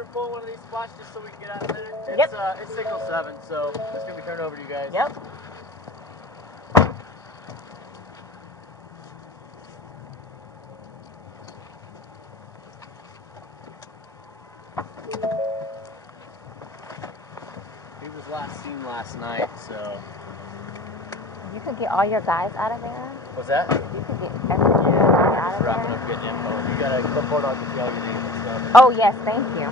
ever pull one of these spots just so we can get out of there? Yep. It's signal 7, so it's going to be turned over to you guys. Yep. He was last seen last night, so... You could get all your guys out of there? What's that? You could get everyone out of there? Wrapping up getting info. If you got a clipboard, I'll get you all your names and stuff. Oh, yes, thank you.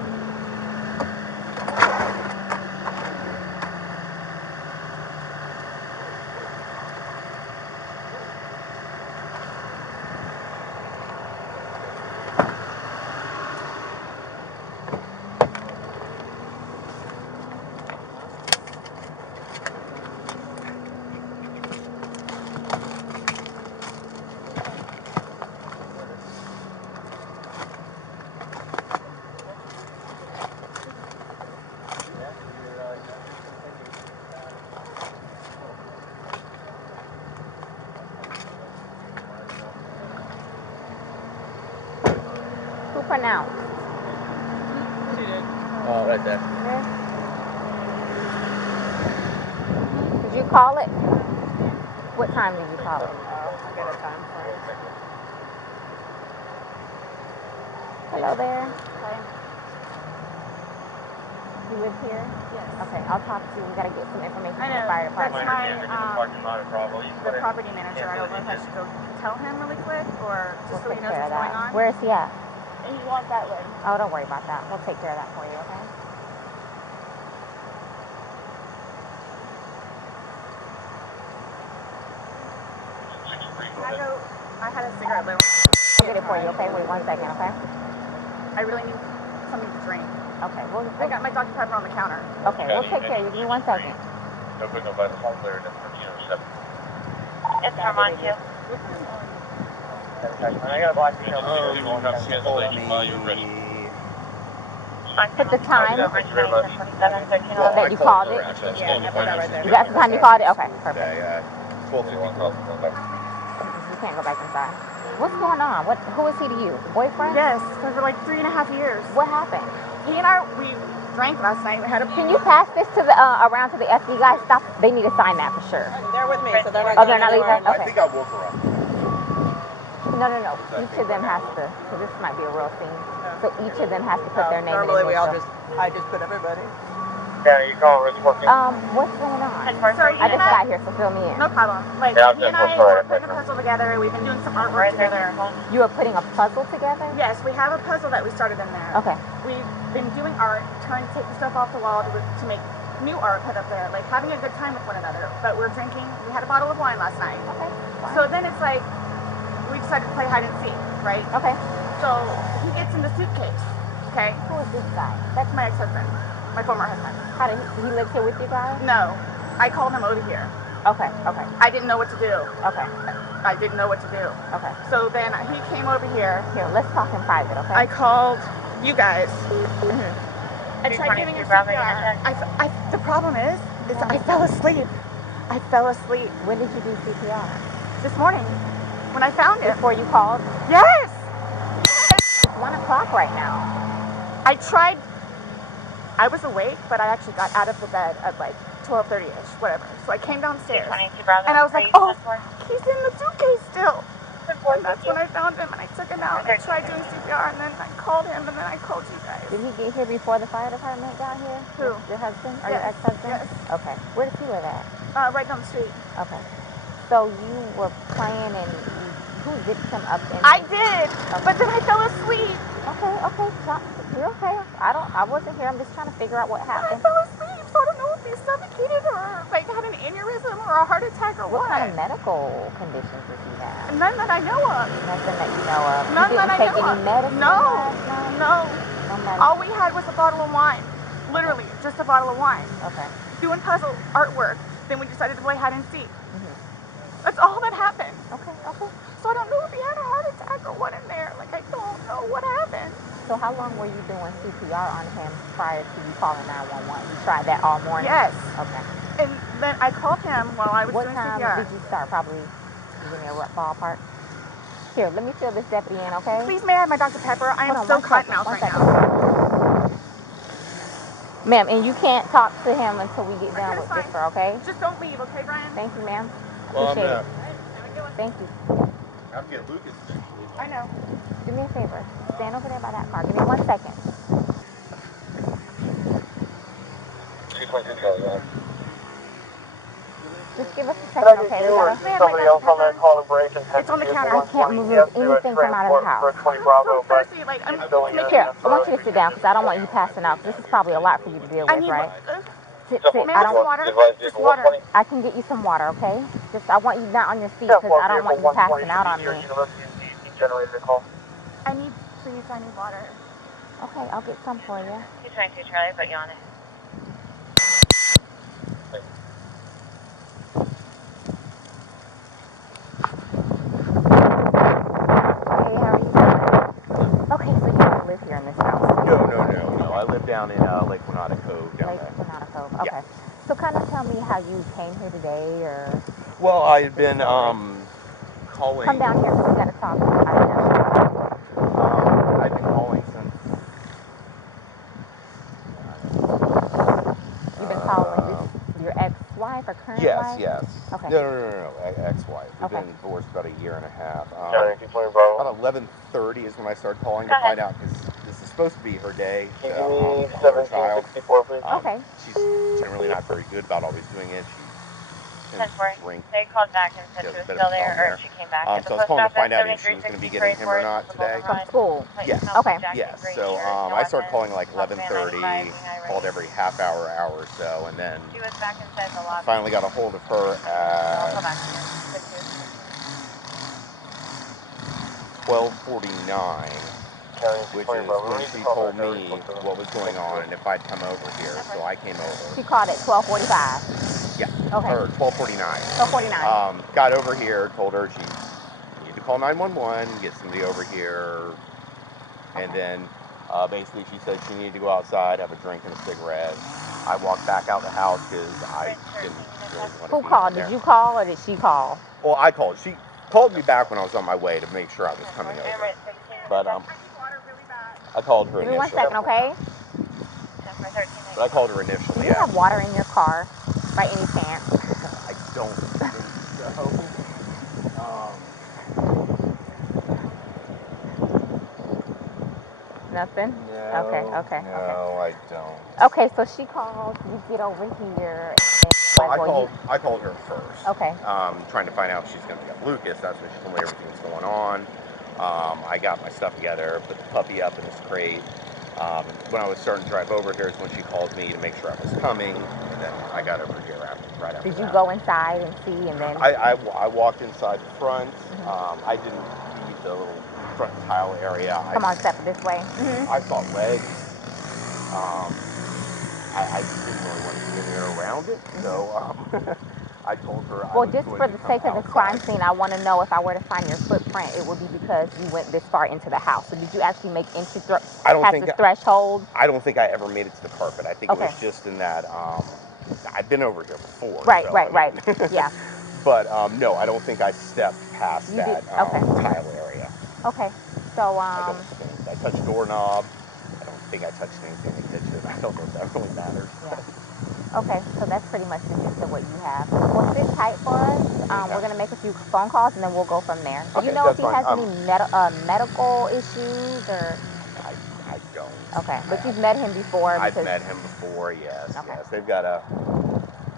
Who pronounced? She did. Oh, right there. Okay. Did you call it? What time did you call it? I got a time for it. Hello there. Okay. You live here? Yes. Okay, I'll talk to you. We gotta get some information I from the know. fire That's department. my, the property manager. I don't know if I should go tell him really quick or just so he We'll take knows care of what's going that. on. Where is he at? And he walked that way. Oh, don't worry about that. We'll take care of that for you, okay? Can I go? I had a cigarette lit. I'll get it for you, okay? Wait 1 second, okay? I really need something to drink. Okay, we'll I got my Dr. Pepper on the counter. okay, we'll take care of you. Give me 1 second. It's Armand, you. I got a black picture. Put the time that That you called it. Yeah, I put that right there. You got the time you called it? Okay, perfect. Yeah, You can't go back inside. What's going on? Who is he to you? Boyfriend? Yes, for like 3.5 years. What happened? He and I, we drank last night. We had a. Can you pass this to the around to the FD guys? Stop. They need to sign that for sure. They're with me, so they're not. Oh, they're not leaving? I Okay. think I woke her up. No. Each of them has to. So this might be a real scene. So each of them has to put their name in. Normally, I just put everybody. Yeah, you call it working. What's going on? So I just got here, so fill me in. No problem. Like, Yeah, he and I were putting a puzzle together. We've been doing some artwork together. You are putting a puzzle together? Yes, we have a puzzle that we started in there. Okay. We've been doing art, trying to take the stuff off the wall to make new art put up there, like having a good time with one another. But we're drinking. We had a bottle of wine last night. Okay. So then it's like, we decided to play hide and seek, right? Okay. So he gets in the suitcase, okay? Who is this guy? That's my ex-husband, my former husband. How did he lives here with you guys? No, I called him over here. Okay. I didn't know what to do. Okay. I didn't know what to do. Okay. So then he came over here. Here, let's talk in private, okay? I called you guys. Mm-hmm. I tried giving you CPR. The problem is I fell asleep. I fell asleep When did you do CPR? this morning when I found him. Before you called? Yes! It's 1 o'clock right now. I tried. I was awake, but I actually got out of the bed at like 12:30ish, whatever. So I came downstairs, and I was like, oh, he's in the suitcase still. And that's when I found him, and I took him out, and I tried doing CPR, and then I called him, and then I called you guys. Did he get here before the fire department got here? Who? Your husband? Or Yes. your ex-husband? Yes. Okay. Where does he live at? Right down the street. Okay. So you were playing and who zipped him up in I did, but then I fell asleep. Okay. You're okay. I wasn't here. I'm just trying to figure out what I happened. fell asleep, so I don't know if he suffocated or like had an aneurysm or a heart attack or What what. kind of medical conditions does he have? None that I know of. Nothing that you know of. None You that didn't I take know any of. medicine No. last night? No. No medicine. All we had was a bottle of wine. Literally, just a bottle of wine. Okay. Doing puzzle artwork. Then we decided to play hide and seek. Mm-hmm. That's all that happened. Okay. So I don't know if he had a heart attack or what in there. Like, I don't know what happened. So how long were you doing CPR on him prior to you calling 911? You tried that all morning? Yes. Okay. And then I called him while I was What doing time CPR. did you start? Probably give me a rough ballpark. Here, let me fill this deputy in, okay? Please, may I have my Dr. Pepper? I am Hold on, so 1 cotton second, mouth 1 right second. now. Ma'am, and you can't talk to him until we get done with this, okay? Just don't leave, okay, Brian? Thank you, ma'am. Well, Appreciate it. Thank you. I have to get Lucas eventually. I know. Do me a favor. Stand over there by that car. Give me 1 second. 222 Charlie, yeah. Just give us a second, okay? We gotta... Somebody else on that call to break and It's on the counter. I can't move anything from out of the house. I'm so thirsty. Like, I'm Here, I want you to sit down because I don't want you passing out. This is probably a lot for you to deal with, right? Sit. I don't. water. Just water. I can get you some water, okay? Just I want you not on your feet because I don't want you passing out on me. I need water. Okay, I'll get some for you. 222 Charlie, put you on it. Hey, how are you? Okay, so you don't live here in this house? No. I live down in Lake Winata Cove down there. Lake Winata Cove. Okay. Yeah. So kind of tell me how you came here today, or... Well, I've been calling. Come down here because we got to talk. I've been calling since. You've been calling your ex-wife or current wife? Yes. Okay. No. Ex-wife. We've Okay. been divorced about a year and a half. About About 11:30 is when I started calling to find out because this is supposed to be her day. Give To, me her child. 1764, please. Okay. She's generally not very good about always doing it. She tends to drink. They called back and said she was still there, or she came back. So I was calling to find out if she was going to be getting him or not today. From school? Yes. Okay. Yes. So I started calling like 11:30, called every half hour or so, and then She was back inside the lobby. finally got a hold of her I'll at call back here. 12:49, which is when she told me what was going on and if I'd come over here. So I came over. She called at 12:45. Yeah. Okay. Or 12:49. 12:49. Got over here, told her she needed to call 911, get somebody over here, and then basically she said she needed to go outside, have a drink and a cigarette. I walked back out the house because I didn't really want to Who be called? in there. Did you call or did she call? Well, I called. She called me back when I was on my way to make sure I was coming over. But I called her Give me initially. 1 second, okay? But I called her Do initially. you have water in your car by any chance? I don't think so. Nothing? No. Okay. No, I don't. Okay, so she called, you get over here. Well, I called her first. Okay. Trying to find out if she's going to get Lucas. That's when she told me everything was going on. I got my stuff together, put the puppy up in his crate. When I was starting to drive over here is when she called me to make sure I was coming, and then I got over here right after Did you that. go inside and see, and then? I walked inside the front. I didn't see the little front tile area. Come on, step this way. I saw legs. I just didn't really want to be in there around it, so I told her. Well, just for the sake of the crime scene, I want to know if I were to find your footprint, it would be because you went this far into the house. So did you actually make entry past the threshold? I don't think I ever made it to the carpet. I think it was just in that. I've been over here before. Right. Yeah. But no, I don't think I stepped past that tile area. Okay. So I don't think I touched doorknob. I don't think I touched anything in the kitchen. I don't know if that really matters. Yeah. Okay, so that's pretty much the gist of what you have. Well, sit tight for us. We're going to make a few phone calls, and then we'll go from there. Do you know if he has any medical issues, or? I don't. Okay, but you've met him before? I've met him before, yes. Okay. Yes, they've got a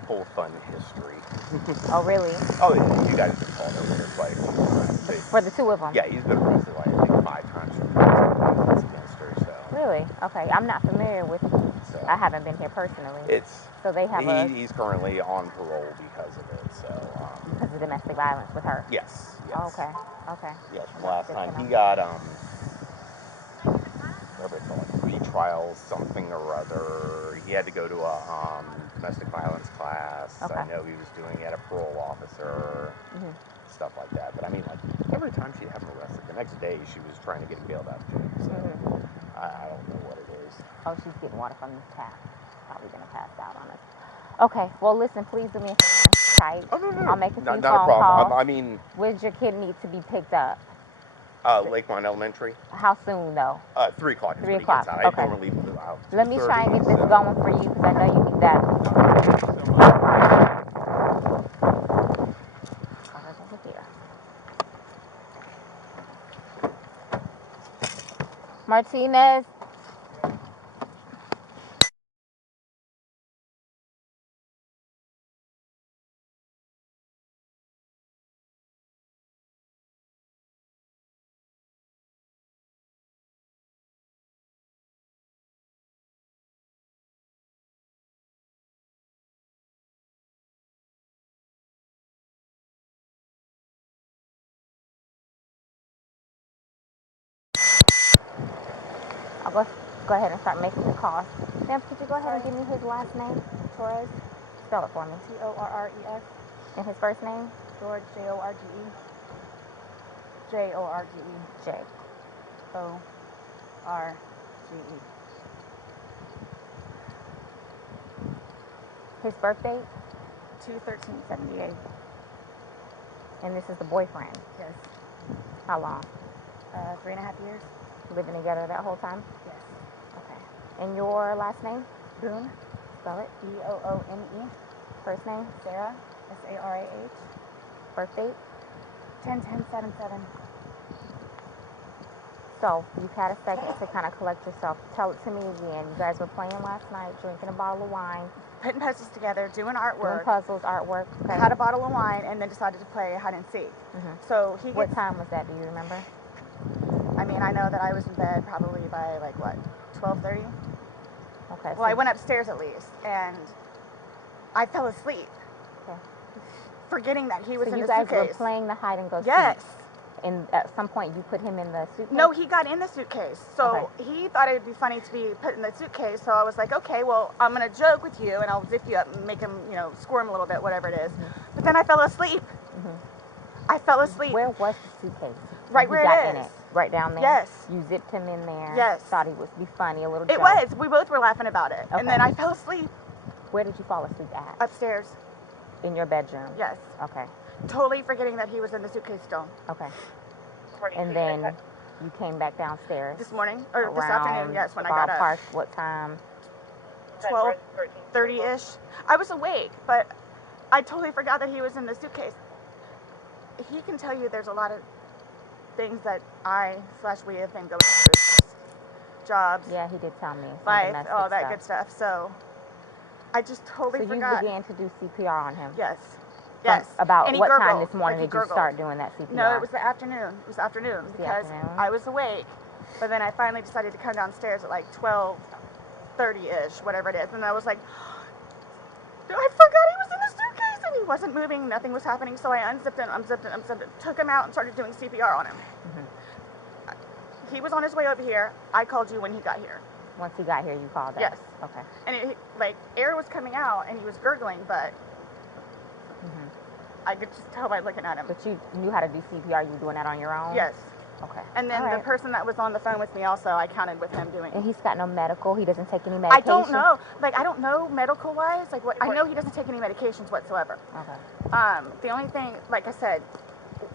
whole fun history. Oh, really? Oh, yeah, you guys have called over quite a few times. For the two of them? Yeah, he's been arrested, like, I think 5 times for crimes against her, so. Really? Okay, I'm not familiar with I haven't been here personally. So they have he's currently on parole because of it, so. Because of domestic violence with her? Yes. Okay. Yes, from last time. He got, whatever it's called, like retrial something or other. He had to go to a domestic violence class. Okay. I know he was doing it at a parole officer, stuff like that. But I mean, like, every time she'd have him arrested, the next day she was trying to get him bailed out of jail. So I don't know what it is. Oh, she's getting water from the tap. Probably going to pass out on us. Okay, well, listen, please do me a favor. Tight. Oh, no. I'll make a few phone not a problem. calls. I mean... Where's your kid need to be picked up? Lakeline Elementary. How soon though? 3 o'clock is 3 when he gets o'clock. out. Okay. I normally leave out 2:30. Let me try and get this going for you because I know you need that. Over here. Martinez. I'll go ahead and start making the calls. Ma'am, could you go ahead and give me his last name? Torres. Spell it for me. Torres. And his first name? George. Jorge. Jorge. Orge. His birth date? 2/13/78. And this is the boyfriend? Yes. How long? 3.5 years. Living together that whole time? Yes. Okay. And your last name? Boone. Spell it. Boone. First name? Sarah. Sarah. Birth date? 10/10/77. So, you've had a second to kind of collect yourself. Tell it to me again. You guys were playing last night, drinking a bottle of wine. Putting puzzles together, doing artwork. Doing puzzles, artwork. Okay. Had a bottle of wine and then decided to play hide and seek. So he gets, what time was that? Do you remember? I mean, I know that I was in bed probably by like what, 12:30? Okay. Well, I went upstairs at least and I fell asleep. Okay. Forgetting that he was in the suitcase. So you guys were playing the hide and go seek? Yes. And at some point you put him in the suitcase? No, he got in the suitcase. So he thought it would be funny to be put in the suitcase. So I was like, okay, well, I'm going to joke with you and I'll zip you up and make him, squirm a little bit, whatever it is. But then I fell asleep. I fell asleep. Where was the suitcase? Right where it is. In it? Right down there? Yes. You zipped him in there? Yes. Thought he would be funny, a little joke? It was. We both were laughing about it. Okay. And then I fell asleep. Where did you fall asleep at? Upstairs. In your bedroom? Yes. Okay. Totally forgetting that he was in the suitcase still. Okay. And then you came back downstairs? This morning? Or this afternoon, yes, when I got up. What time? 12:30-ish. I was awake, but I totally forgot that he was in the suitcase. He can tell you there's a lot of things that we have been going through. Jobs. Yeah, he did tell me. Life, all that good stuff. So I just totally forgot. So you began to do CPR on him? Yes. Yes. About what time this morning did you start doing that CPR? No, it was the afternoon. It was afternoon because I was awake. But then I finally decided to come downstairs at like 12:30-ish, whatever it is. And I was like, I forgot he was in the suitcase. And he wasn't moving. Nothing was happening. So I unzipped it, took him out and started doing CPR on him. He was on his way over here. I called you when he got here. Once he got here, you called us? Yes. Okay. And air was coming out and he was gurgling, but I could just tell by looking at him. But you knew how to do CPR. You were doing that on your own? Yes. Okay. And then the person that was on the phone with me also, I counted with him doing. And he's got no medical? He doesn't take any medication? I don't know. I don't know medical-wise. I know he doesn't take any medications whatsoever. Okay. The only thing, like I said,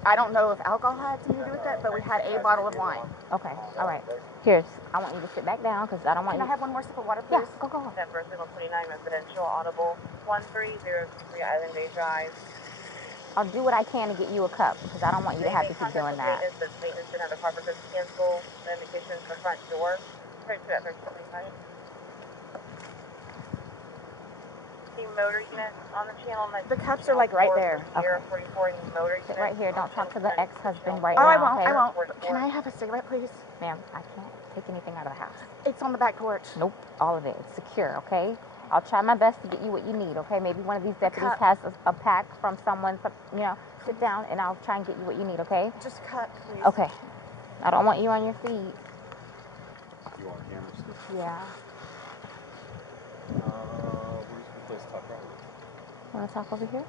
I don't know if alcohol had something to do with it, but we had a bottle of wine. Okay. All right. I want you to sit back down because I don't want Can I have one more sip of water, please? Yeah, go. That first 29 residential audible 1303 Island Bay Drive. I'll do what I can to get you a cup because I don't want you to have to keep doing that. Maintenance didn't have the proper cancel the indications in the front door. Right to that 1325. The motor unit on the channel. The cups are right there. Okay. 44 motor unit. Sit right here. Don't talk to the ex-husband right now. Oh, I won't. Can I have a cigarette, please? Ma'am, I can't take anything out of the house. It's on the back porch. Nope, all of it. It's secure, okay? I'll try my best to get you what you need, okay? Maybe one of these deputies has a pack from someone, sit down and I'll try and get you what you need, okay? Just a cup, please. Okay. I don't want you on your feet. You want cameras? Yeah. Where's the place to talk about? Want to talk over here?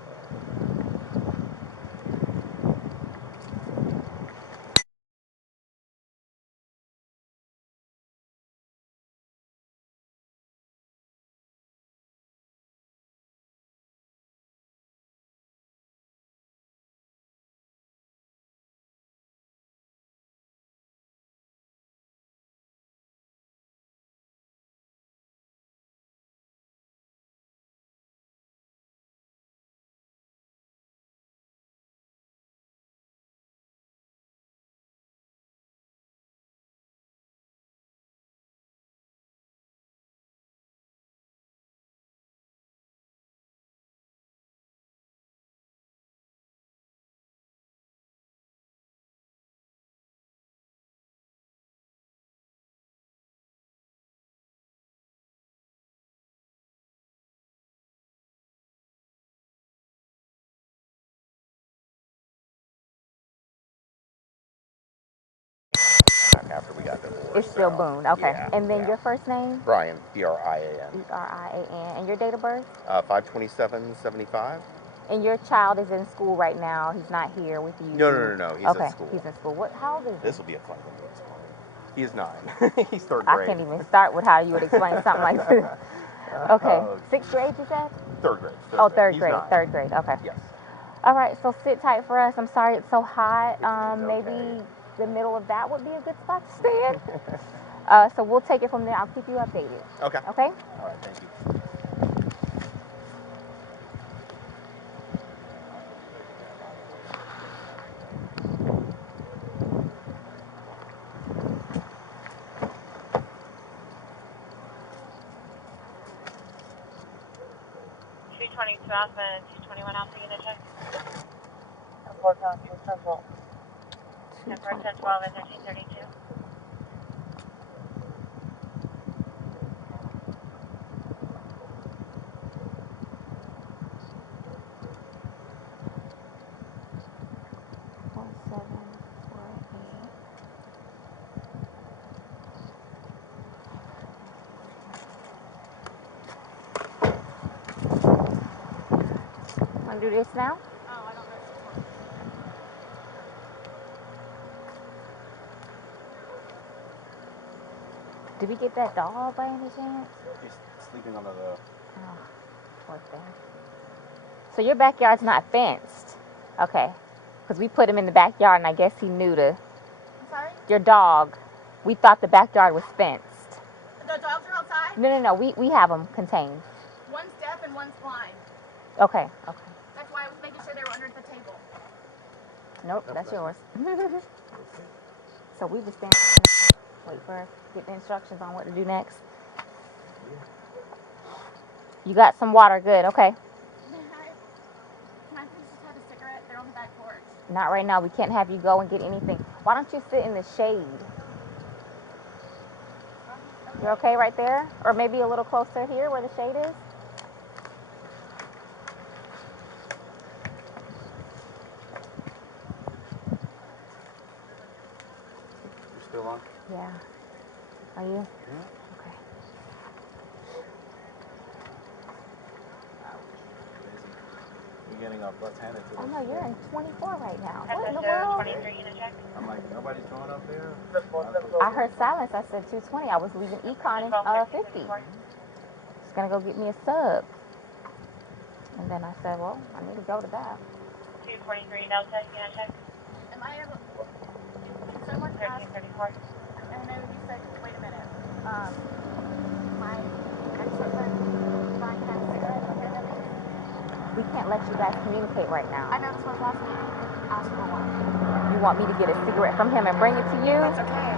back after we got divorced. It's still Boone. Okay. Yeah, And then your first name? Brian, Brian. Brian. And your date of birth? 5/27/75. And your child is in school right now. He's not here with you. No. He's at school. He's in school. How old is he? This will be a fun one to explain. He is 9. He's third grade. I can't even start with how you would explain something like this. Okay. Sixth grade, you said? Third grade. Third grade. 9. Third grade. Okay. Yes. All right. So sit tight for us. I'm sorry it's so hot. It's Maybe okay. the middle of that would be a good spot to stand. So we'll take it from there. I'll keep you updated. Okay. Okay? All right. Thank you. Alpha and 221 Alpha unit check. 4 pound 2 central. 10 for 1012 and 1332. Want to do this now? Oh, I don't know. Did we get that dog by any chance? He's sleeping under the... Oh, poor thing. So your backyard's not fenced? Okay. Because we put him in the backyard and I guess he knew to... I'm sorry? Your dog, we thought the backyard was fenced. The dogs are outside? No. We have them contained. One's deaf and one's blind. Okay. That's why I was making sure they were under the table. Nope, that's yours. So we just stand... Wait for get the instructions on what to do next. You got some water, good, okay. Can I please just have a cigarette? They're on the back porch. Not right now, we can't have you go and get anything. Why don't you sit in the shade? You're okay right there? Or maybe a little closer here where the shade is? You're still on? Yeah. Are you? Yeah. Okay. You're getting up left-handed. Oh no, you're in 24 right now. What in the SSO world? 23 unit check. I'm like, nobody's going up there? I heard silence. I said 220. I was leaving Econ in 50. Just gonna go get me a sub. And then I said, well, I need to go to that. 243 Delta unit check. Am I able... Can someone ask... 1334. And then you said, wait a minute. My ex-husband, Brian, can I have a cigarette? Okay, then We can't let you guys communicate right now. I know this was last night. Ask for one. You want me to get a cigarette from him and bring it to you? That's okay.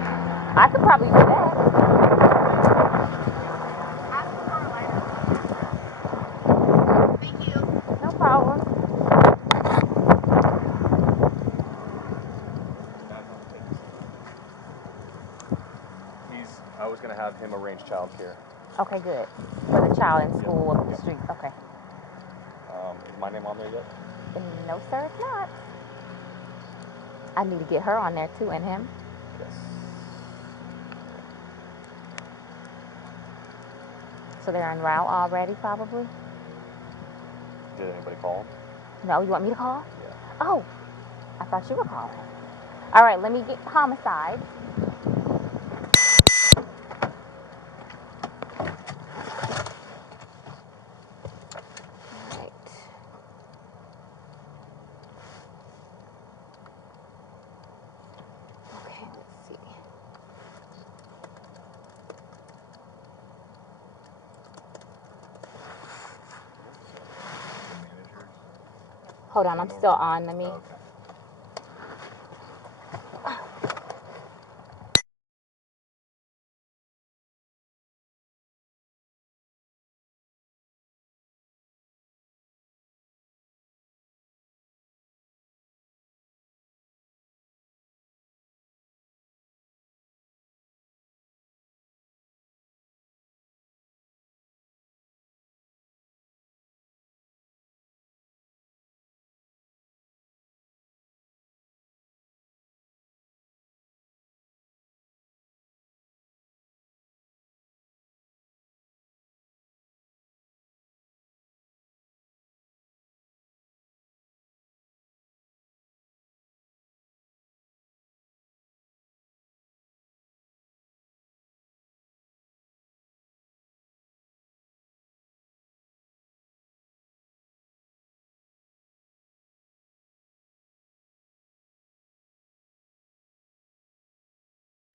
I could probably do that. Ask for a lighter. Thank you. No problem. I was going to have him arrange childcare. Okay, good. For the child in school up the Yep. street. Okay. Is my name on there yet? No, sir, it's not. I need to get her on there too, and him. Yes. So they're en route already, probably? Did anybody call him? No, you want me to call? Yeah. Oh, I thought you were calling. All right, let me get homicide. All right. Okay, let's see. Hold on, I'm still on. Let me. Okay.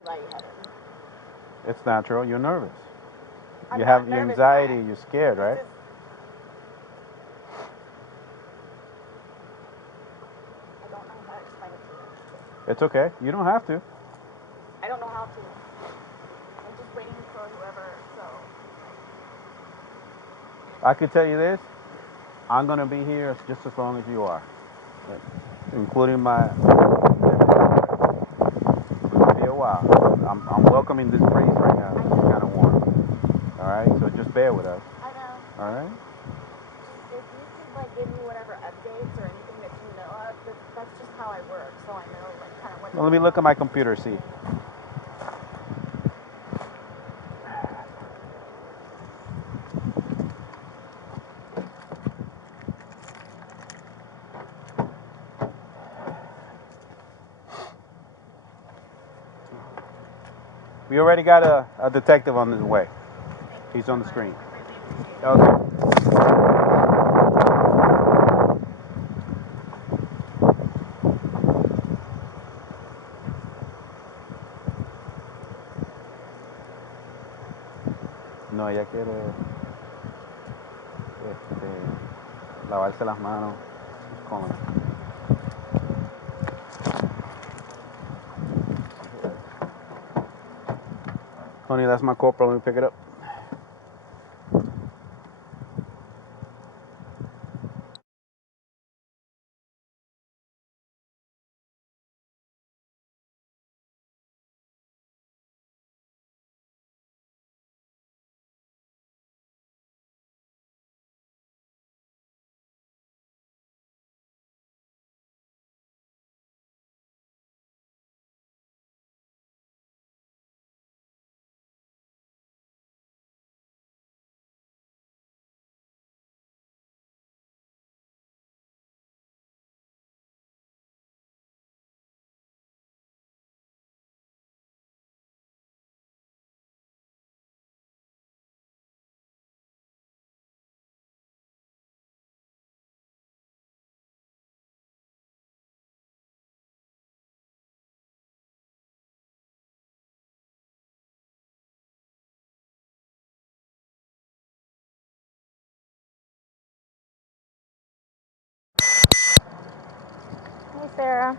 lightheaded. It's natural. You're nervous. I'm You not have your nervous, anxiety. Matt. You're scared, right? This is- I don't know how to explain it to you. It's okay. You don't have to. I don't know how to. I'm just waiting for whoever, so. I could tell you this. I'm going to be here just as long as you are. Including my... It's going to be a while. I'm welcoming this breeze right now. It's kind of warm. All right? So just bear with us. I know. All right? If you could, like, give me whatever updates or anything that you know of, that's just how I work, so I know, like, kind of what... Well, let me look at my computer, see. We already got a detective on his way. He's on the screen. Okay. No, ella quiere lavarse las manos con... Honey, that's my corporal. Let me pick it up. Hey, Sarah.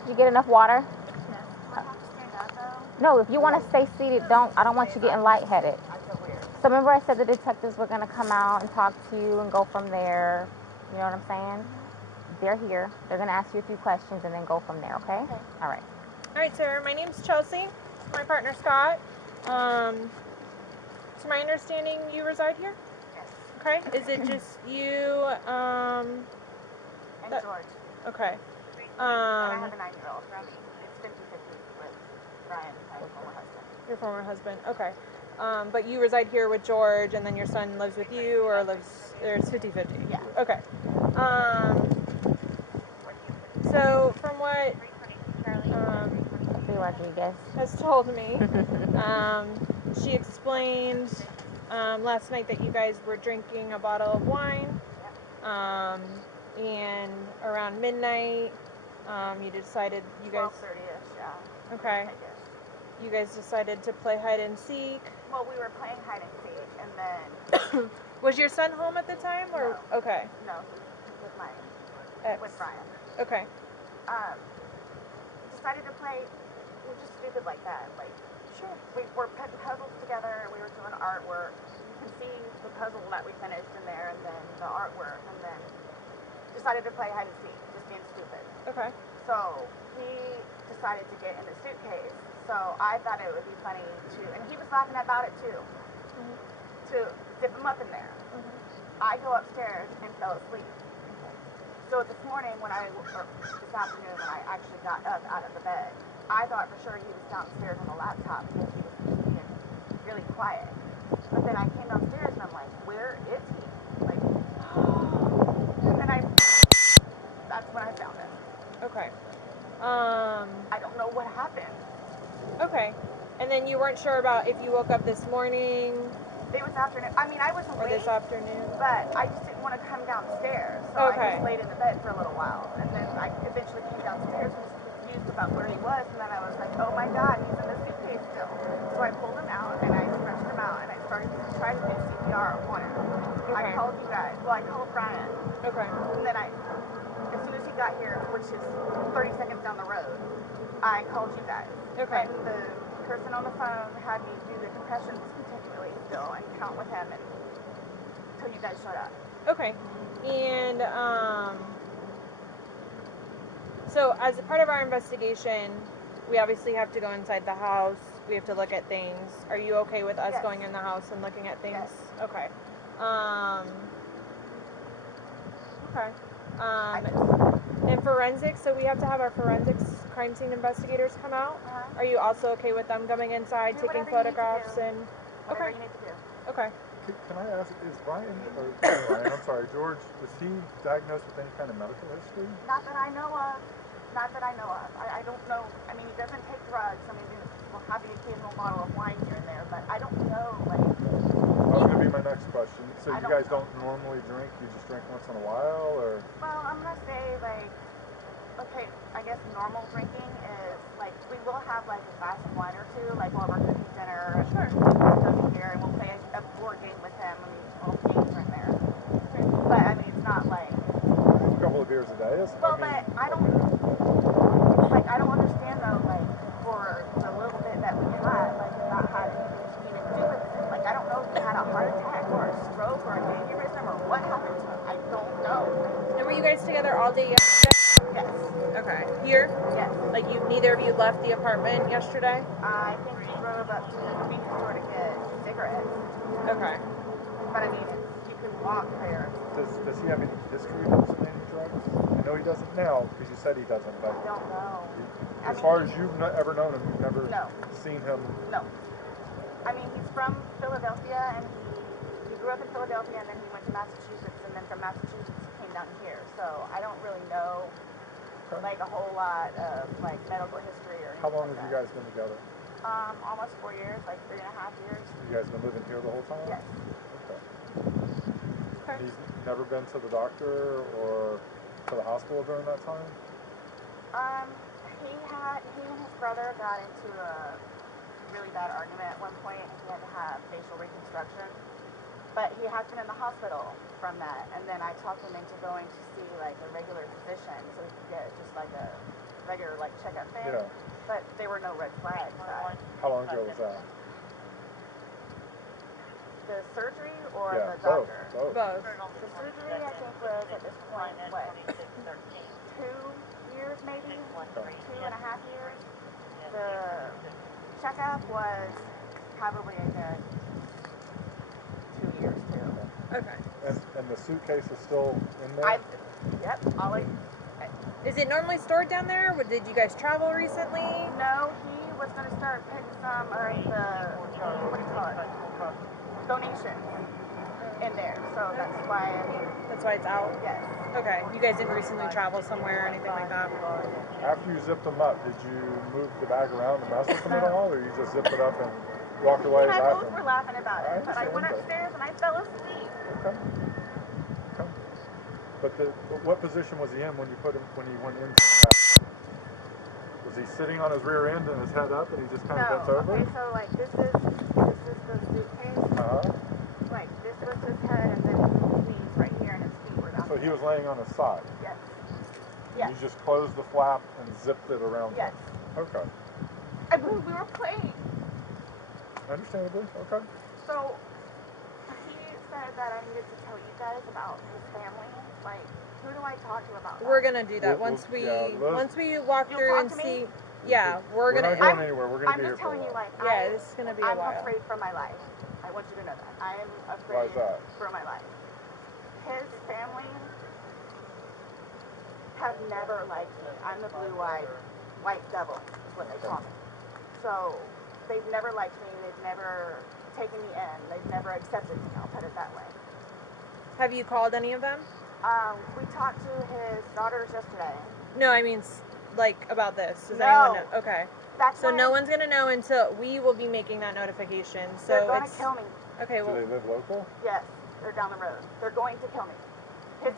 Did you get enough water? Yes. Do I have to stand up, though? No, if you want to stay seated, I don't want you getting lightheaded. I feel weird. So remember I said the detectives were going to come out and talk to you and go from there. You know what I'm saying? They're here. They're going to ask you a few questions and then go from there, okay? Okay. All right. All right, Sarah. My name's Chelsea. My partner, Scott. To my understanding, you reside here? Yes. Okay. Is it just you, And George. Okay. And I have a 9-year-old. It's 50-50 with Brian, my former husband. Your former husband. Okay. But you reside here with George, and then your son lives with you, or it's 50-50? Yeah. Okay. So from what Rodriguez has told me, she explained last night that you guys were drinking a bottle of wine, and around midnight, you decided you guys... 12:30ish, yeah. Okay. You guys decided to play hide and seek. Well, we were playing hide and seek, and then... Was your son home at the time, or... No. Okay. No, with my... Ex. With Brian. Okay. Decided to play... We're just stupid like that. Like, Sure. we were putting puzzles together, we were doing artwork. You can see the puzzle that we finished in there, and then the artwork, and then decided to play hide and seek, just being stupid. Okay. So he decided to get in the suitcase. So I thought it would be funny to, and he was laughing about it too, to zip him up in there. I go upstairs and fell asleep. So this morning or this afternoon when I actually got up out of the bed, I thought for sure he was downstairs on the laptop because he was being really quiet. But then I came downstairs and I'm like, where is he? Like, and then that's when I found him. Okay. I don't know what happened. Okay. And then you weren't sure about if you woke up this morning It was afternoon. I mean, I was or awake, this afternoon. but I just didn't want to come downstairs. So Okay. I just laid in the bed for a little while. And then I eventually came downstairs and was confused about where he was, and then I was like, oh my God, he's in the suitcase still. So I pulled him out, and I stretched him out, and I started to try to do CPR on him. Okay. I called you guys. Well, I called Brian. Okay. And then as soon as he got here, which is 30 seconds down the road, I called you guys. Okay. And the person on the phone had me do the compressions continually still and count with him until you guys showed up. Okay. And so as a part of our investigation, we obviously have to go inside the house. We have to look at things. Are you okay with us Yes. going in the house and looking at things? Yes. Okay. Okay. And forensics, so we have to have our forensics crime scene investigators come out. Uh-huh. Are you also okay with them coming inside, Do taking whatever you need to photographs do. and Whatever okay. you need to do. Okay. Can I ask, is Brian, I'm sorry, George, was he diagnosed with any kind of medical history? Not that I know of. Not that I know of. I don't know. I mean, he doesn't take drugs. I mean, we'll have the occasional bottle of wine here and there, but I don't know, like... That was going to be my next question. So you guys don't normally drink? You just drink once in a while, or? Well, I'm going to say, like, okay, I guess normal drinking is, like, we will have, like, a glass of wine or two, like, while we're cooking dinner. Sure. Over here, and we'll play a board game with him. I mean, all the games are in there. But, I mean, it's not, like... A couple of beers a day? Well, but I don't understand, though, like, for the little bit that we had, like, it not had anything to even do with it. Like, I don't know if he had a heart attack or a stroke or an aneurysm or what happened to him. I don't know. And were you guys together all day yesterday? Yes. Okay. Here? Yes. Like neither of you left the apartment yesterday? I think he drove up to the convenience store to get cigarettes. Okay. But, I mean, you can walk there. Does he have any history of using any drugs? I know he doesn't now, because you said he doesn't, but... I don't know. As far as you've ever known him, you've never seen him... No. I mean, he's from Philadelphia, and he grew up in Philadelphia, and then he went to Massachusetts, and then from Massachusetts he came down here. So I don't really know, like, a whole lot of, like, medical history or anything. How long have you guys been together? Almost 4 years, like 3.5 years. You guys been living here the whole time? Yes. Okay. He's never been to the doctor or to the hospital during that time? He and his brother got into a really bad argument at one point, and he had to have facial reconstruction. But he has been in the hospital from that, and then I talked him into going to see, like, a regular physician so he could get just, like, a regular, like, checkup thing. Yeah. But there were no red flags. How long ago was that? The surgery or the both. doctor? Both. The surgery, I think, was at this point, what, 2 years maybe? 2.5 years? The checkup was probably a good 2 years, too. Okay. And the suitcase is still in there? Yep. Is it normally stored down there? Did you guys travel recently? No, he was going to start putting some of the, what do you call it, donations in there. So that's why, That's why it's out? Yes. Okay. You guys didn't recently travel somewhere or anything like that? After you zipped them up, did you move the bag around and mess with them at all, or you just zipped it up and walked away I laughing? both were laughing about it, but I went upstairs and I fell asleep. Okay. But what position was he in when he went in? Was he sitting on his rear end and his head up, and he just kind of bent over? Okay, so like this is the suitcase. Like this was his head, and then his knees right here, and his feet were down. So he was laying on his side. Yes. Yes. You just closed the flap and zipped it around him. Okay. I believe we were playing. Understandably. Okay. So he said that I needed to tell you guys about his family. Like, who do I talk to about that? We're gonna do that once we walk through and see. Yeah, we're not going anywhere. We're gonna be here for a while. I'm just telling you, like, this is gonna be a while. I'm afraid for my life. I want you to know that. I am afraid Why is that? for my life. His family have never liked me. I'm the blue-eyed white devil, is what they call me. So they've never liked me. They've never taken me in. They've never accepted me. I'll put it that way. Have you called any of them? We talked to his daughters yesterday. No, I mean, like, about this. Does anyone know? Okay. That's so no one's gonna know until we will be making that notification. So they're gonna kill me. Okay. Well. Do they live local? Yes, they're down the road. They're going to kill me. His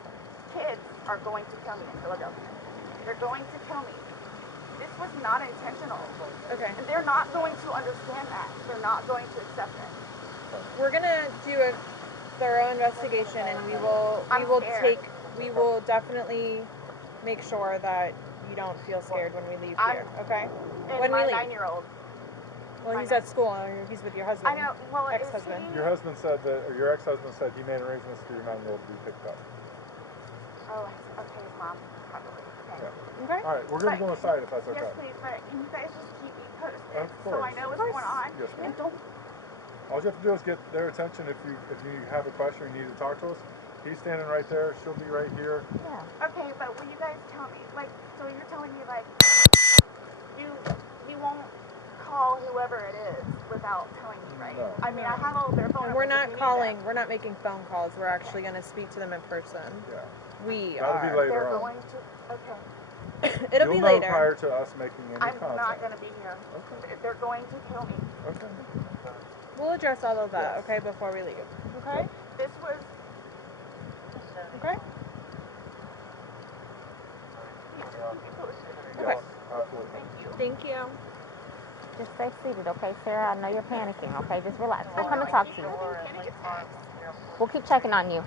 kids are going to kill me in Philadelphia. They're going to kill me. This was not intentional. Okay. And they're not going to understand that. They're not going to accept it. We're gonna do a thorough investigation, and we will definitely make sure that you don't feel scared when we leave here. Okay. When my 9-year-old. Well, he's at school. He's with your husband. I know. Well, ex-husband. Your husband said that, or your ex-husband said he made arrangements for your 9-year-old to be picked up. Oh, okay, his mom, probably. Okay. Yeah. Okay. All right, we're going to go inside if that's okay. Yes, please, but can you guys just keep me posted? Of course. So I know what's going on. Yes, ma'am. And don't. All you have to do is get their attention if you have a question or you need to talk to us. He's standing right there. She'll be right here. Yeah. Okay, but will you guys tell me, like, so you're telling me, like, you won't call whoever it is without telling me, right? No. I mean, I have all their phone And numbers. we're not calling. We're not making phone calls. We're actually going to speak to them in person. Yeah. We That'll are. be later They're on. going to. Okay. It'll You'll be know later. prior to us making any I'm contact. not going to be here. Okay. They're going to kill me. Okay. We'll address all of that, Yes. okay, before we leave. Okay? This was. Okay? Yes, absolutely. Thank you. Just stay seated, okay, Sarah? I know you're panicking, okay? Just relax. We'll come and talk to you. We'll keep checking on you.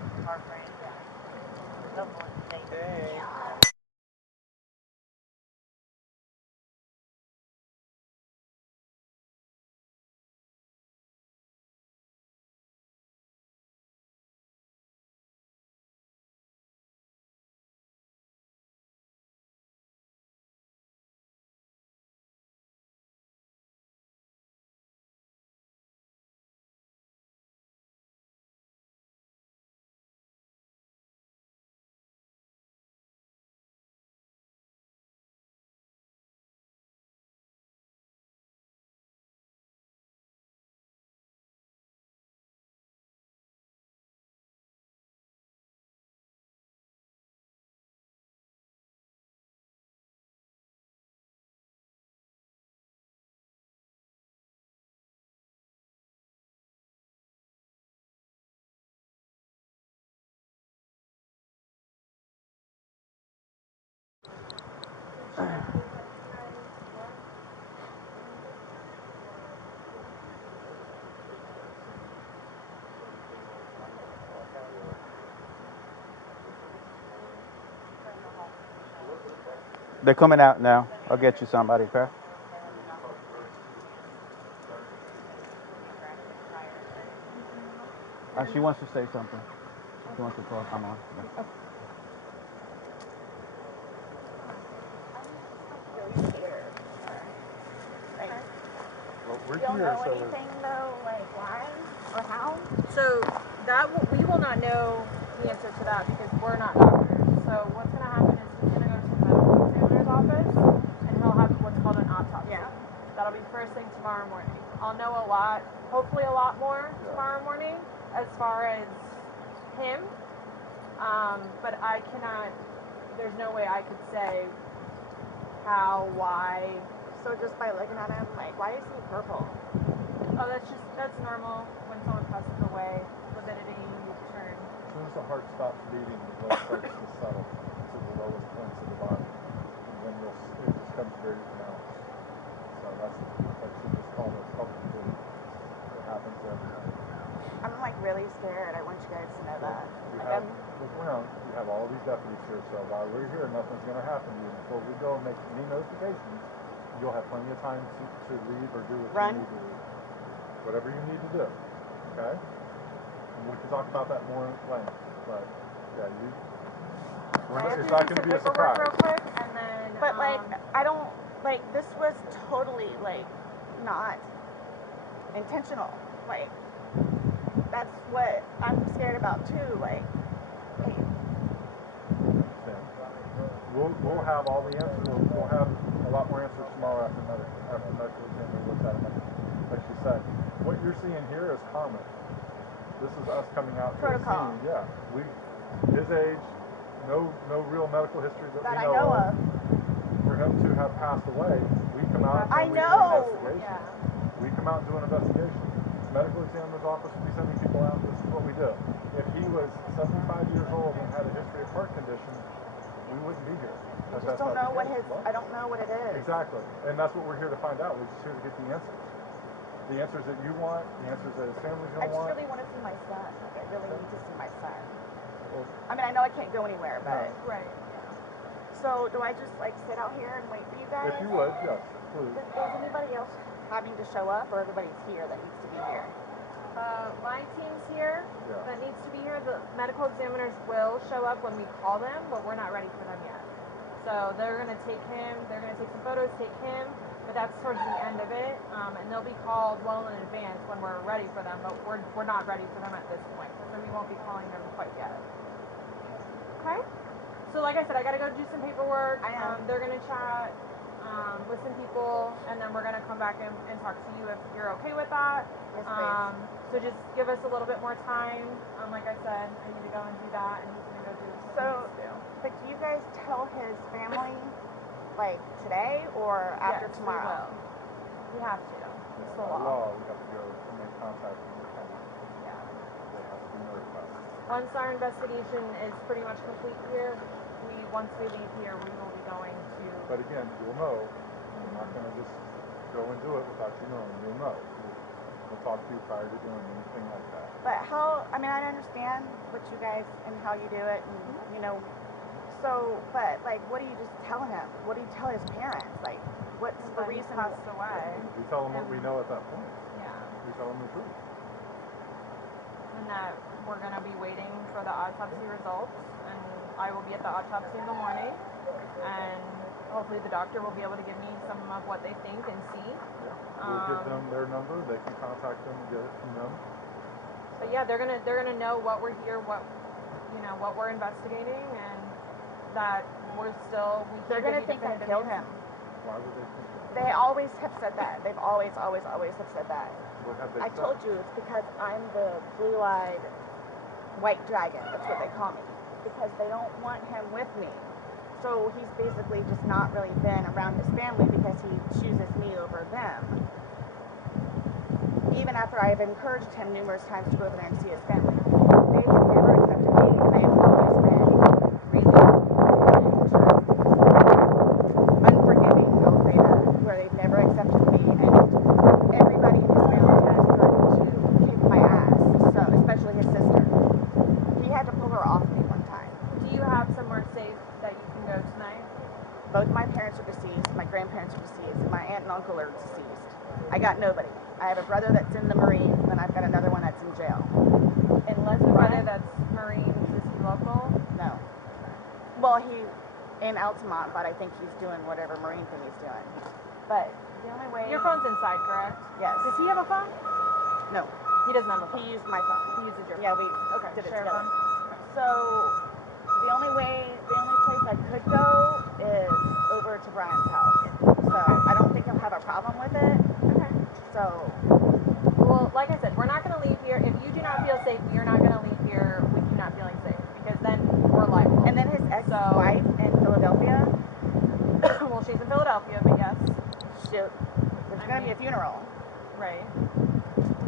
They're coming out now. I'll get you somebody, okay? She wants to say something. She wants to talk. Come on. Yeah. Well, we're You don't here, know so anything though, like why or how? So we will not know the answer to that because we're not doctors. So what's going to happen is he's going to go to the medical examiner's office and he'll have what's called an autopsy. Yeah. That'll be first thing tomorrow morning. I'll know a lot, hopefully a lot more tomorrow morning as far as him. But I cannot, there's no way I could say how, why. So just by looking at him, like, why is he purple? Oh, that's normal when someone passes away. Lividity, turn. as soon as the heart stops beating, the blood starts to settle to the lowest points of the body, and then it just becomes very pronounced. So that's just called a public bleed. It happens to everybody. I'm like really scared. I want you guys to know that. Look around. You have all these deputies here, so while we're here, nothing's going to happen to you. Before we go and make any notifications, you'll have plenty of time to leave or do what you need to do. Whatever you need to do. Okay? And we can talk about that more in length. But, yeah, it's not going to be a surprise. Real quick, and then, But like, I don't, like, this was totally, like, not intentional. Like, that's what I'm scared about too. Like, hey. We'll have all the answers. We'll have a lot more answers tomorrow after medical examiner looks at it. Like she said, what you're seeing here is common. This is us coming out to the scene. Yeah, his age, no real medical history that we know of. For him to have passed away, we come out and we do an investigation. Yeah. We come out and do an investigation. Medical examiner's office will be sending people out. This is what we do. If he was 75 years old and had a history of heart condition, we wouldn't be here. I just don't know I don't know what it is. Exactly. And that's what we're here to find out. We're just here to get the answers. The answers that you want, the answers that his family's going to want. I just really want to see my son. Like, I really need to see my son. Well, I mean, I know I can't go anywhere, but... No. Right. So, do I just, like, sit out here and wait for you guys? If you would, yes, please. Is anybody else having to show up, or everybody's here that needs to be here? My team's here. Yeah. That needs to be here. The medical examiners will show up when we call them, but we're not ready for them yet. So they're gonna take him. They're gonna take some photos, take him, but that's towards the end of it. And they'll be called well in advance when we're ready for them. But we're not ready for them at this point, so we won't be calling them quite yet. Okay. So like I said, I gotta go do some paperwork. They're gonna chat with some people, and then we're gonna come back and talk to you if you're okay with that. Yes, please. So just give us a little bit more time. Like I said, I need to go and do that, and he's gonna go do what he needs to do. But do you guys tell his family, like, today or after Yes, tomorrow? We have to. It's the By law. law, we have to go and make contact with the family. Yeah. They have to be notified. Once our investigation is pretty much complete here, once we leave here, we will be going to. But again, you'll know. We're not going to just go and do it without you knowing. You'll know. We'll talk to you prior to doing anything like that. But how, I mean, I understand what you guys and how you do it, and, you know, so, but, like, what do you just tell him? What do you tell his parents? Like, what's the He reason? passed away. We tell them what we know at that point. Yeah. We tell them the truth. And that we're going to be waiting for the autopsy results, and I will be at the autopsy in the morning, and hopefully the doctor will be able to give me some of what they think and see. Yeah. We'll give them their number. They can contact them and get it from them. But yeah, they're gonna know what we're here, what we're investigating, and that They're gonna think I killed him. Why would they think that? They always have said that. They've always have said that. What have they I said? told you it's because I'm the blue-eyed white dragon. That's what they call me. Because they don't want him with me. So he's basically just not really been around his family because he chooses me over them. Even after I've encouraged him numerous times to go over there and see his family. They've never accepted me, and they've always been really unforgiving, I'll say that, where they've never accepted me, and everybody in his family has threatened to kick my ass, so especially his sister. He had to pull her off me one time. Do you have somewhere safe that you can go tonight? Both my parents are deceased, my grandparents are deceased, my aunt and uncle are deceased. I got nobody. I have a brother that's in the Marines, and I've got another one that's in jail. Unless the brother that's Marines, is he local? No. Well, he in Altamont, but I think he's doing whatever Marine thing he's doing. But the only way... Your phone's inside, correct? Yes. Does he have a phone? No. He doesn't have a phone. He used my phone. He uses your phone. Yeah, we did it share a together. phone. So, the only place I could go is over to Brian's house. So, I don't think he'll have a problem with it. Okay. So... Well, like I said, we're not going to leave here. If you do not feel safe, we are not going to leave here with you not feeling safe, because then we're liable. And then his ex-wife in Philadelphia. Well, she's in Philadelphia, but yes. There's going to be a funeral. Right.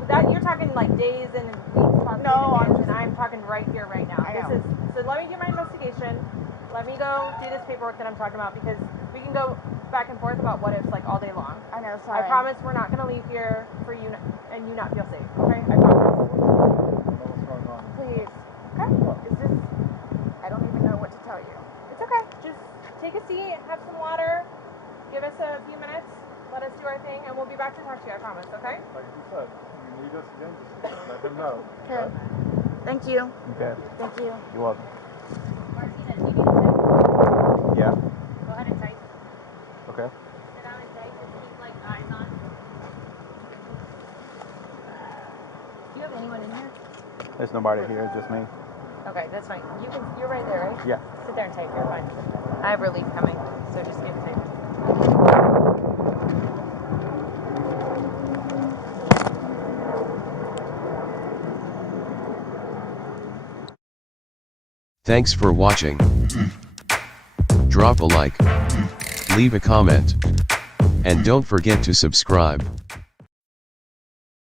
That you're talking like days and weeks possibly No, in advance, and I'm talking right here, right now. I know. So let me do my investigation. Let me go do this paperwork that I'm talking about, because we can go back and forth about what ifs like all day long. I know, sorry. I promise we're not going to leave here for you and you not feel safe, okay? I promise. What's going on? Please. Okay? Is this... I don't even know what to tell you. It's okay. Just take a seat, have some water, give us a few minutes, let us do our thing, and we'll be back to talk to you, I promise, okay? Like you said, if you need us again, just let them know. Okay. Thank you. Okay. Thank you. You're welcome. Martina, do you need to type? Yeah. Go ahead and type. Okay. Sit down and type. Just keep like eyes on. Do you have anyone in here? There's nobody here, it's just me. Okay, that's fine. You're right there, right? Yeah. Sit there and type. You're fine. I have relief coming, so just keep typing. Thanks for watching. Drop a like, leave a comment, and don't forget to subscribe.